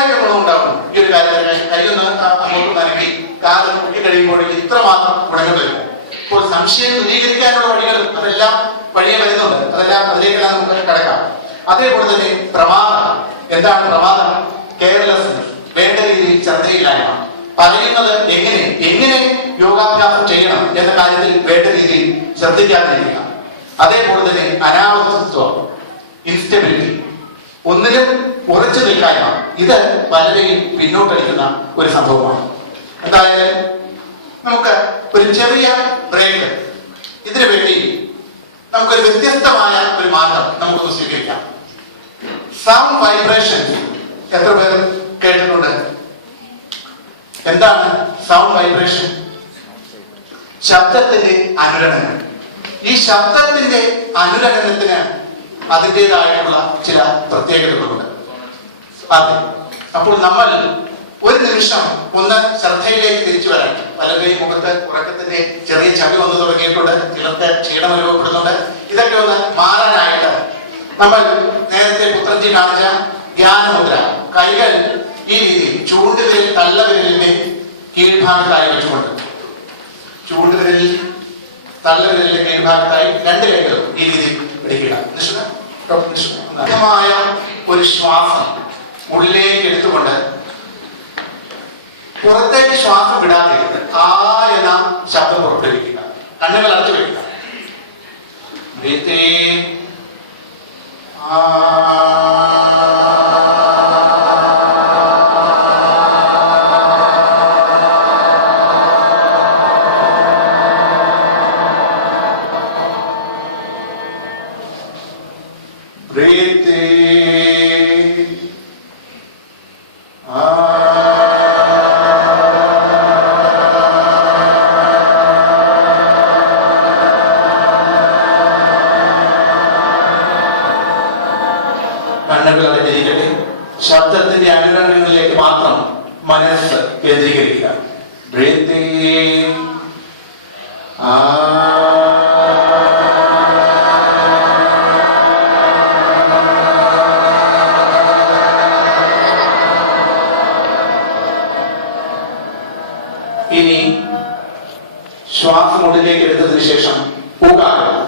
നിർണായക ഗുണമുണ്ടാകും ഈ ഒരു കാര്യത്തിന് കൈയൊന്ന് അങ്ങോട്ട് നനക്കി കാൽ മുക്കി കഴിയുമ്പോഴേക്ക് ഇത്രമാത്രം ഗുണങ്ങൾ വരും. ഇപ്പോൾ സംശയം ദൂരീകരിക്കാനുള്ള വഴികൾ അതെല്ലാം വഴിയെ വരുന്നുണ്ട്. അതെല്ലാം അതിലേക്കെല്ലാം നമുക്ക് കിടക്കാം. അതേപോലെ തന്നെ പ്രമാദം. എന്താണ് പ്രമാദം? കെയർലെസ്നെസ് വേണ്ട രീതിയിൽ ചർച്ചയില്ലായ്മ. പറയുന്നത് എങ്ങനെ? എങ്ങനെ യോഗാഭ്യാസം ചെയ്യണം എന്ന കാര്യത്തിൽ വേണ്ട രീതിയിൽ ശ്രദ്ധിക്കാതിരിക്കുക. അതേപോലെ തന്നെ അനാവസ്ഥത്വം. ഇൻസ്റ്റബിലിറ്റി. ഒന്നിലും ഉറച്ചു നിൽക്കായ്മ ഇത് പലരെയും പിന്നോട്ടടിക്കുന്ന ഒരു സംഭവമാണ്. എന്തായാലും നമുക്ക് ഒരു ചെറിയ ബ്രേക്ക് ഇതിനു വേണ്ടി നമുക്കൊരു വ്യത്യസ്തമായ ഒരു മാർഗം നമുക്ക് സ്വീകരിക്കാം. സൗണ്ട് വൈബ്രേഷൻ എത്ര പേർ കേട്ടിട്ടുണ്ട്? എന്താണ് സൗണ്ട് വൈബ്രേഷൻ ശബ്ദത്തിന്റെ അനുരണനം. ഈ ശബ്ദത്തിന്റെ അനുരണനത്തിന് അതിന്റെതായിട്ടുള്ള ചില പ്രത്യേകതകളുണ്ട്. അതെ. അപ്പോൾ നമ്മൾ ഒരു നിമിഷം ഒന്ന് ശ്രദ്ധയിലേക്ക് തിരിച്ചു വരാം. പലരുടെയും മുഖത്ത് ഉറക്കത്തിന്റെ ചെറിയ ചവി വന്നു തുടങ്ങിയിട്ടുണ്ട്. ചിലർക്ക് ക്ഷീണം അനുഭവപ്പെടുന്നുണ്ട്. ഇതൊക്കെ ഒന്ന് മാറാനായിട്ട് നമ്മൾ നേരത്തെ പുത്രജി കാണിച്ച ധ്യാനമുദ്ര. കൈകൾ ഈ രീതിയിൽ ചൂണ്ടുവിരൽ തള്ളവിരലിന്റെ കീഴ്ഭാഗത്തായി വെച്ചുകൊണ്ട്. ചൂണ്ടുവിരലിൽ തള്ളവിരലിന്റെ കീഴ്ഭാഗത്തായി രണ്ട് കൈകളും ഈ രീതിയിൽ പിടിക്കുക. അന്ധമായ ഒരു ശ്വാസം ഉള്ളിലേക്ക് എടുത്തുകൊണ്ട് പുറത്തേക്ക് ശ്വാസം വിടാതെ ആ എന്ന ശബ്ദം പുറപ്പെടുവിക്കുക കണ്ണുകൾ അടച്ചു വയ്ക്കുക in. Breathe കണ്ണുകൾ അടഞ്ഞിരിക്കട്ടെ ശബ്ദത്തിന്റെ അനുരണങ്ങളിലേക്ക് മാത്രം മനസ്സ് കേന്ദ്രീകരിക്കുക. Breathe ആ. ഇനി ശ്വാസം ഉള്ളിലേക്ക് എടുത്തതിന് ശേഷം Breathe